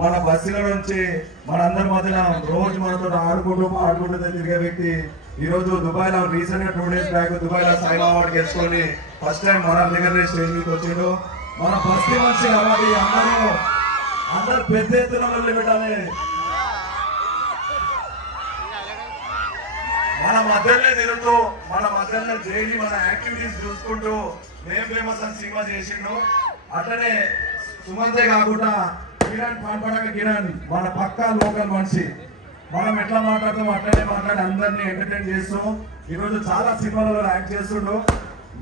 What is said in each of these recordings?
మన బస్సుల నుంచి మనందరి మధ్యన రోజు మనతో ఆడుకుంటూ పాడుకుంటూ తిరిగే వ్యక్తి ఈ రోజు దుబాయ్ లో రీసెంట్ గా 2 days బ్యాక్ దుబాయ్ లో సాయిబా అవార్డు గెలుచుకొని ఫస్ట్ టైం మన దగ్గర స్టేజ్ మీదకి వచ్చిండు. మన బస్తీ మనిషి కాబట్టి అందరూ పెద్ద ఎత్తున పెట్టాలి. మన మధ్యలోనే తిరుగుతూ మన మధ్యలో డైలీ మన యాక్టివిటీస్ చూసుకుంటూ మేము ఫేమస్ అని సినిమా చేసిండు. అట్లనే సుమంతే కాకుండా కిరణ్ పాన్పడక కిరణ్ మన పక్కా లోకల్ మనిషి. మనం ఎట్లా మాట్లాడతాం అట్లనే మాట్లాడి అందరినీ ఎంటర్టైన్ చేస్తూ ఈరోజు చాలా సినిమాలలో యాక్ట్ చేస్తుండు.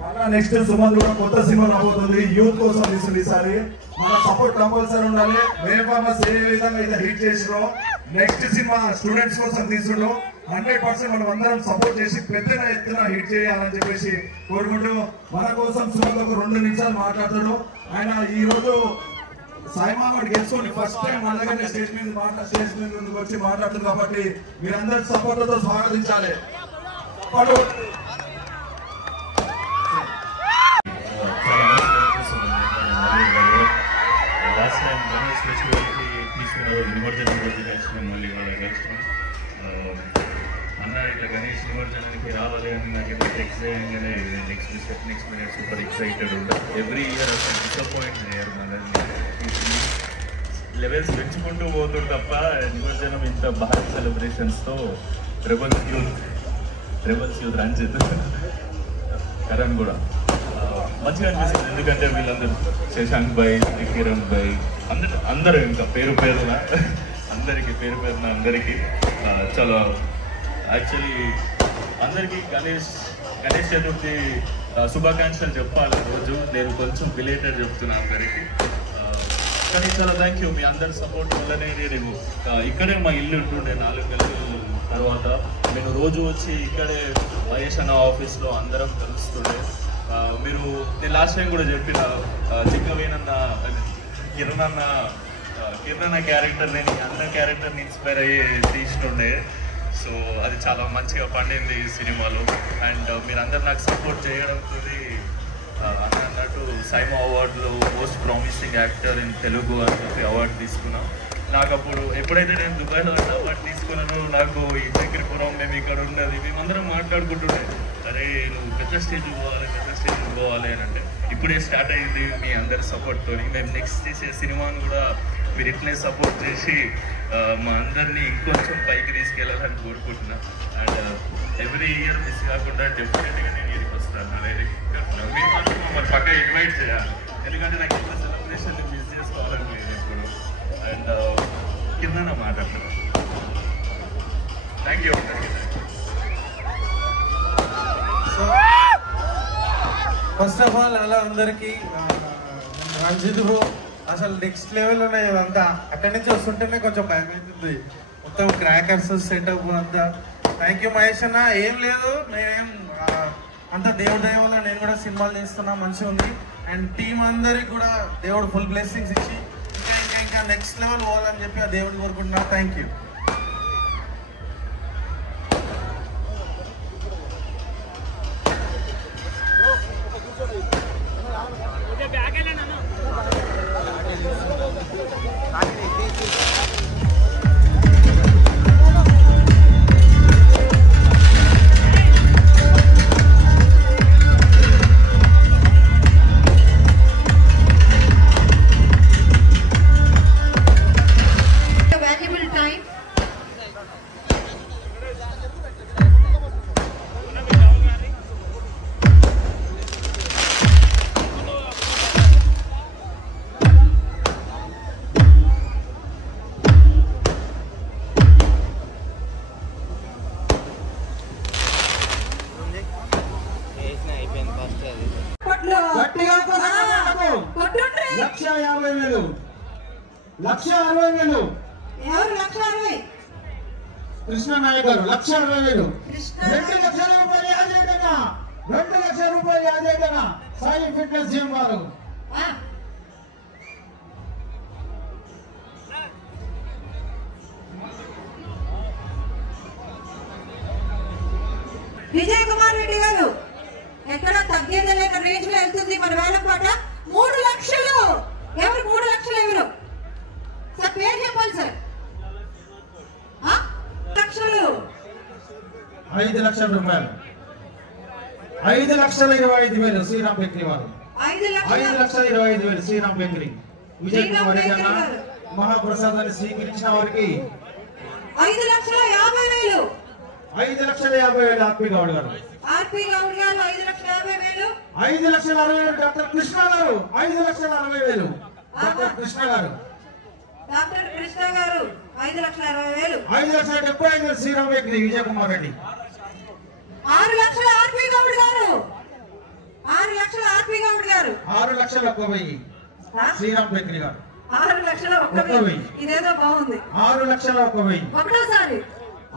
మళ్ళా నెక్స్ట్ సుమంత్ కూడా కొత్త సినిమా రాబోతుంది. యూత్ కోసం తీస్తుంది. ఈసారి మన సపోర్ట్ కంపల్సరీ ఉండాలి. మేము ఫేమస్ ఏ విధంగా అయితే హిట్ చేసినో నెక్స్ట్ సినిమా స్టూడెంట్స్ కోసం తీసుకుంటూ 100% మనం అందరం సపోర్ట్ చేసి పెద్ద ఎత్తున హిట్ చేయాలని చెప్పేసి కోరుకుంటూ మన కోసం సుమంత్ ఒక 2 నిమిషాలు మాట్లాడుతాడు. ఆయన ఈ రోజు సాయిబా అవార్డు గెలుచుకొని ఫస్ట్ టైం మన దగ్గర స్టేజ్ మీద ముందుకు వచ్చి మాట్లాడుతుంది కాబట్టి మీరందరి సపోర్ట్లతో స్వాగతించాలి. అన్న ఇట్లా గణేష్ నిమజ్జనానికి రావాలి అని నాకు ఎక్సైట్గానే నెక్స్ట్ మినిట్ సూపర్ ఎక్సైటెడ్ ఉంటాను. ఎవ్రీ ఇయర్ డిసప్పాయింట్ అయ్యారు మనల్ని లెవెల్స్ పెంచుకుంటూ పోతుంది తప్ప నిమజ్జనం ఇంత భారీ సెలబ్రేషన్స్తో రెబల్స్ యూత్ రంజిత్ కరణ్ కూడా మంచిగా అనిపిస్తుంది. ఎందుకంటే వీళ్ళందరూ శశాంక్ భాయ్ కిరణ్ భాయ్ అందరూ ఇంకా పేరు పేరున అందరికీ చాలా యాక్చువల్లీ అందరికీ గణేష్ చతుర్థి శుభాకాంక్షలు చెప్పాలి. రోజు నేను కొంచెం బిలేటెడ్ చెప్తున్నా అందరికీ. కానీ చాలా థ్యాంక్ యూ. మీ అందరి సపోర్ట్ వల్లనే నేను ఇక్కడే మా ఇల్లు ఉంటుండే 4 నెలల తర్వాత నేను రోజు వచ్చి ఇక్కడే మహేష్ అన్న ఆఫీస్లో అందరం కలుస్తుండే. నేను లాస్ట్ టైం కూడా చెప్పిన చిక్కవేనన్న కిరణ్ అన్న క్యారెక్టర్ నేను అన్న క్యారెక్టర్ని ఇన్స్పైర్ అయ్యి తీస్తుండే. సో అది చాలా మంచిగా పండింది ఈ సినిమాలో. అండ్ మీరందరూ నాకు సపోర్ట్ చేయడంతో అన్నట్టు సైమా అవార్డులో most promising actor in Telugu అని చెప్పి అవార్డు తీసుకున్నాం. నాకు అప్పుడు ఎప్పుడైతే నేను దుబాయ్లో అవార్డు తీసుకున్నాను నాకు ఈ చక్రపురం మేము ఇక్కడ ఉన్నది మేమందరం మాట్లాడుకుంటుండే అరే నువ్వు పెద్ద స్టేజ్ పోవాలి అని. అంటే ఇప్పుడే స్టార్ట్ అయ్యింది మీ అందరి సపోర్ట్తో. మేము నెక్స్ట్ చేసే సినిమాను కూడా మీరు ఇట్లే సపోర్ట్ చేసి మా అందరినీ ఇంకొంచెం పైకి తీసుకెళ్ళాలని కోరుకుంటున్నా. అండ్ ఎవ్రీ ఇయర్ మిస్ కాకుండా డెఫినెట్గా నేను ఇక్కడికి వస్తాను. మీరు మాత్రం మమ్మల్ని పక్క ఇన్వైట్ చేయాలి. ఎందుకంటే నాకు ఇంత సెలబ్రేషన్ మిస్ చేసుకోవాలని లేదు ఇప్పుడు. అండ్ కింద మాట్లాడుతున్నాను. Thank you. First of all అలా అందరికీ రంజిత్ బ్రో అసలు నెక్స్ట్ లెవెల్ ఉన్నాయి. అంతా అక్కడి నుంచి వస్తుంటేనే కొంచెం భయం అవుతుంది. మొత్తం క్రాకర్స్ సెటప్ అంతా. థ్యాంక్ యూ మహేష్ అన్న. ఏం లేదు నేనేం అంత దేవుడి దయ వల్ల నేను కూడా సినిమాలు చేస్తున్నా మంచిగా ఉంది. అండ్ టీం అందరికి కూడా దేవుడు ఫుల్ బ్లెస్సింగ్స్ ఇచ్చి ఇంకా నెక్స్ట్ లెవెల్ పోవాలని చెప్పి ఆ దేవుడిని కోరుకుంటున్నా. Thank you. కృష్ణ నాయక్ గారు 1,60,000 2 లక్షల రూపాయలు యాజేటగా 2 లక్షల రూపాయలు యాజేటగా సాయి ఫిట్నెస్ జిమ్ వారు విజయ్ కుమార్ రెడ్డి గారు ఎక్కడ తగ్గేది లేక రేంజ్ లో వెళ్తుంది మన వేల పాట 3 లక్షలు. ఎవరు 3 లక్షలు ఎవరు సార్ పేరు చెప్పాలి సార్. లక్షలు 5 లక్షల రూపాయలు 5,25,000 శ్రీరామ్ బేకరీ వారు 5,25,000 శ్రీరామ్ బేకరీ విజయ్ కుమార్ రెడ్డి అన్న మహాప్రసాదాన్ని స్వీకరించిన వారికి 5,50,000 5,50,000 ఆర్పి గౌడ్ గారు 5,50,000 5,60,000 డాక్టర్ కృష్ణ గారు 5,60,000 డాక్టర్ కృష్ణ గారు 5,60,000 5,75,000 శ్రీరామ్ బేకరీ విజయ్ కుమార్ రెడ్డి 6 లక్షల ఆర్పి గౌడ్ గారు 6,01,000 శ్రీరామ్ బేకరీ గారు 6,01,000 ఇదేదో బాగుంది. 6,01,000 ఒకటోసారి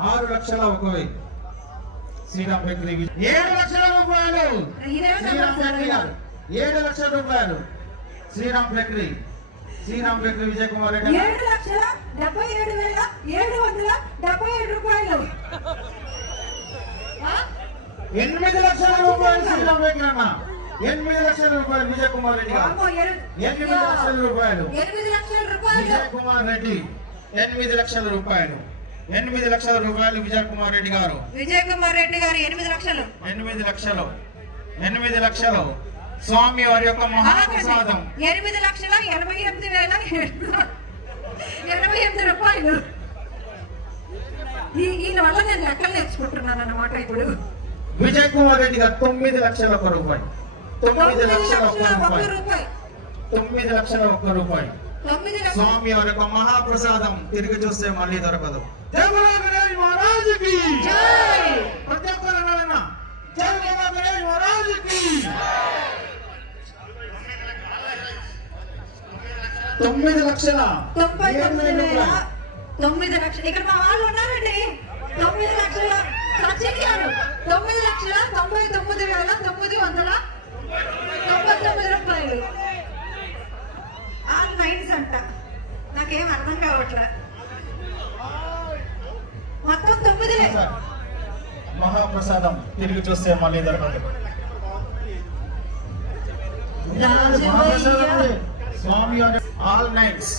6,01,000 శ్రీరామ్ బేకరీ 7 లక్షల రూపాయలు శ్రీరామ్ బేకరీ గారు 7 లక్షల రూపాయలు శ్రీరామ్ బేకరీ విజయ్ కుమార్ రెడ్డి 7,77,777 రూపాయలు 8 లక్షల రూపాయలు శ్రీరామ్ బేకరీ అన్న 8 లక్షల రూపాయలు విజయ్ కుమార్ రెడ్డి గారు 8 లక్షల రూపాయలు 8 లక్షల రూపాయలు విజయ్ కుమార్ రెడ్డి 8 లక్షల రూపాయలు 8 లక్షల రూపాయలు విజయ్ కుమార్ రెడ్డి గారు 8 లక్షలు 8 లక్షలు స్వామి వారి యొక్క మహాప్రసాదం 8,88,088 రూపాయలు. ఈయన వల్ల నేను లెక్కలు నేర్చుకుంటున్నాను అన్నమాట. ఇప్పుడు విజయ్ కుమార్ రెడ్డి గారు 9 లక్షల 1 రూపాయి 9 లక్షల 1 రూపాయి 9 లక్షల 1 రూపాయి స్వామి వారి యొక్క మహాప్రసాదం తిరిగి చూస్తే మళ్ళీ దొరకదు. జై గణేష్ మహారాజుకి జై. ప్రతి ఒక్కరు అన్నారన్న జై గణేష్ మహారాజుకి 9 లక్షల 99,9 లక్షలు. ఇక్కడ మా వాళ్ళు ఉన్నారండి. 9 లక్షల సచిన్ గారు 9,99,999 రూపాయలు. ఆల్ నైన్స్ అంట. నాకేం అర్థం కావట్లే. మొత్తం 9 మహాప్రసాదం తిరిగి చూస్తే మళ్ళీ దొరకదు. స్వామి ఆల్ నైట్స్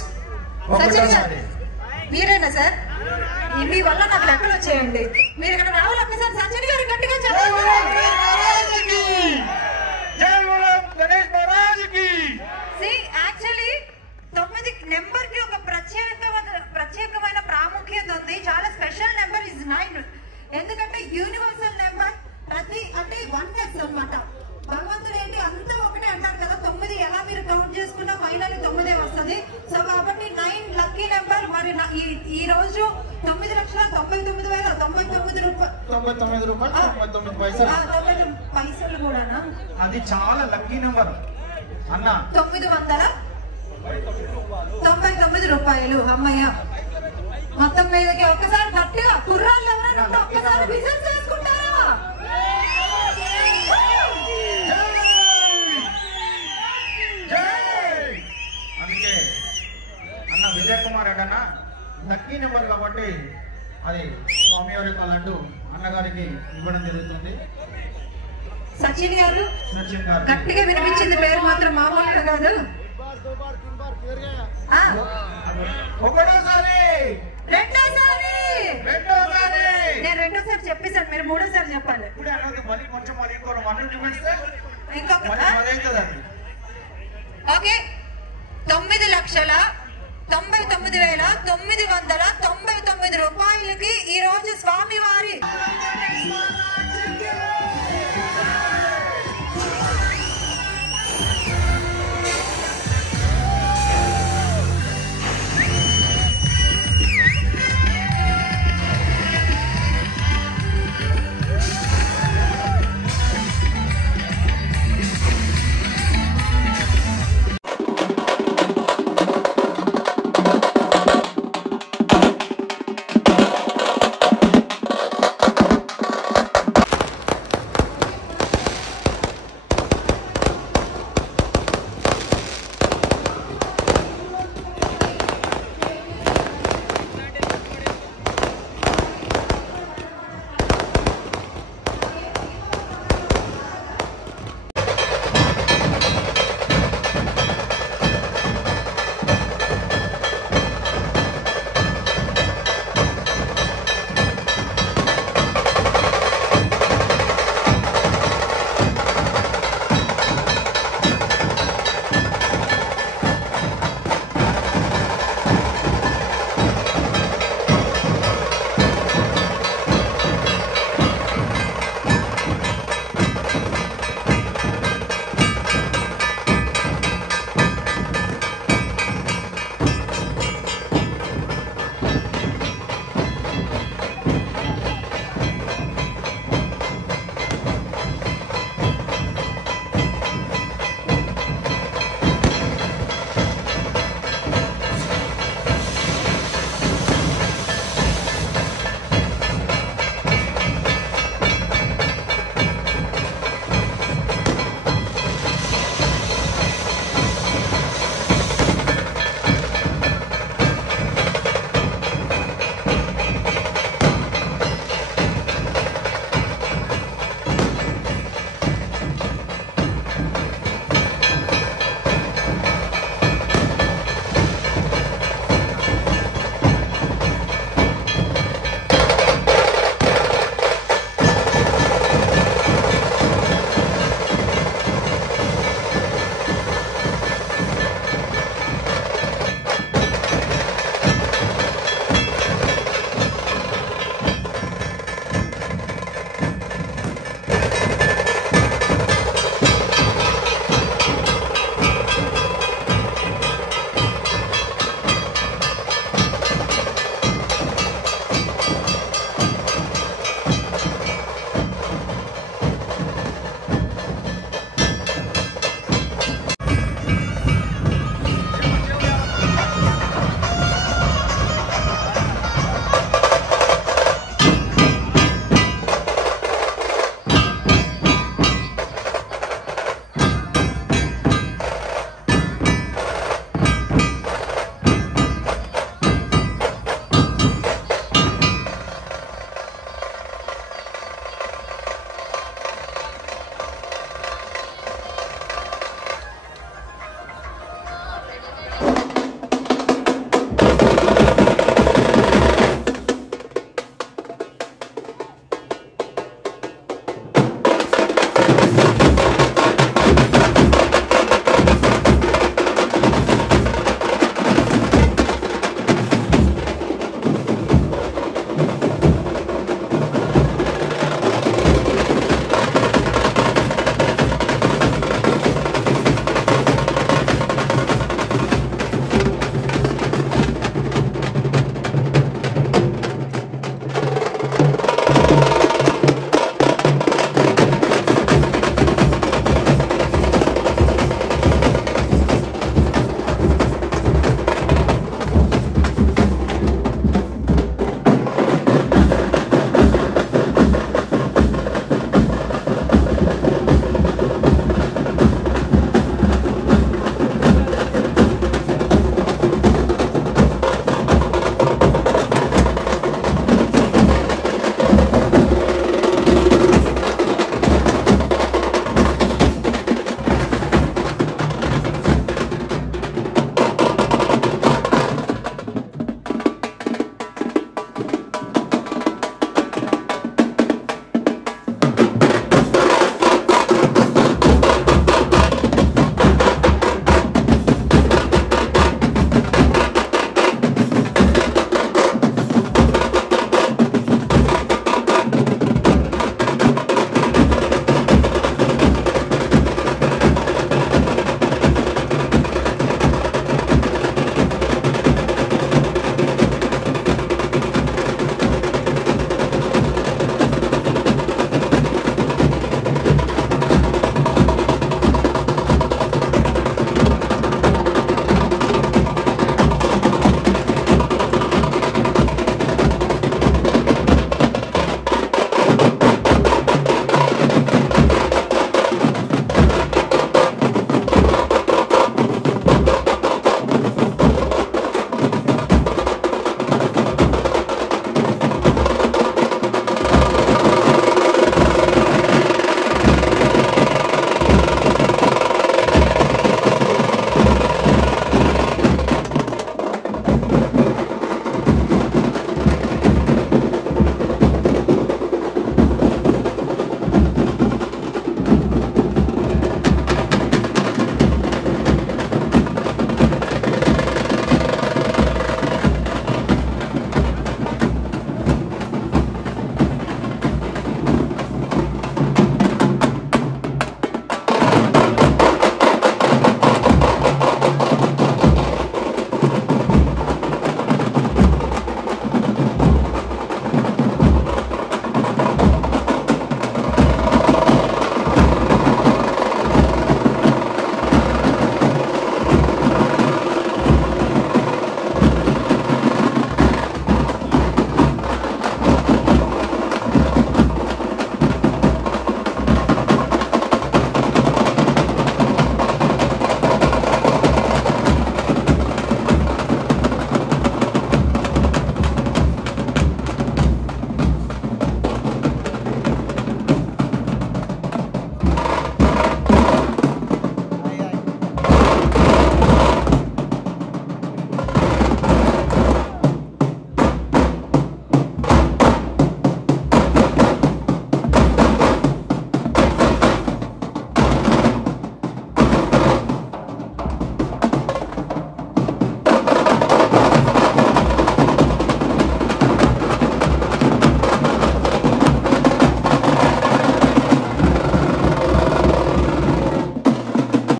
మీరేనా సార్? మీ వల్ల నాకు లెక్కలు వచ్చేయండి. మీరు ఇక్కడ రావాలి ఒక్కసారి. సచిన్ గారు గట్టిగా యాక్చువల్లీ 9 నెంబర్ కి ఒక ప్రత్యేకమైన ప్రాముఖ్యత ఉంది. చాలా స్పెషల్ నెంబర్ ఇస్ 9. ఎందుకంటే యూనివర్సల్ నెంబర్ అంటే 1x అన్నమాట. భగవంతుడు ఏంటి అంతా ఒకటే అంటారు కదా. 9 ఎలా మీరు కౌంట్ చేసుకున్నా ఫైనల్ 9 వస్తుంది. సో కాబట్టి 9 లక్కీ నెంబర్. మరి ఈ రోజు 9,99,099 రూపాయలు పైసలు కూడానా? అది చాలా లక్కీ నెంబర్ అన్న. 999 రూపాయలు. అమ్మయ్య. మొత్తం మీదకి ఒక్కసారి గట్టిగా కుర్రాళ్ళు ఎవరైనా ఒక్కసారి విజిల్ చేసుకుంటారా? అందుకే అన్న విజయ్ కుమార్ రెడ్డి అన్న లక్కీ నెంబర్ కాబట్టి అది స్వామి వారి కాలంటూ అన్నగారికి ఇవ్వడం జరుగుతుంది. సచిన్ గారు సచిన్ గారు గట్టిగా వినిపించింది. పేరు మాత్రం మామూలుగా కాదు. ఒకటోసారి రెండోసారి నేను రెండోసారి చెప్పేసాను. మీరు మూడోసారి చెప్పాలి. ఇప్పుడు అన్నది మళ్ళీ కొంచెం మళ్ళీ ఇంకో 1 చూపిస్తే ఇంకొక అవుతుంది. ఓకే. 9,99,999 రూపాయలకి ఈ రోజు స్వామి వారి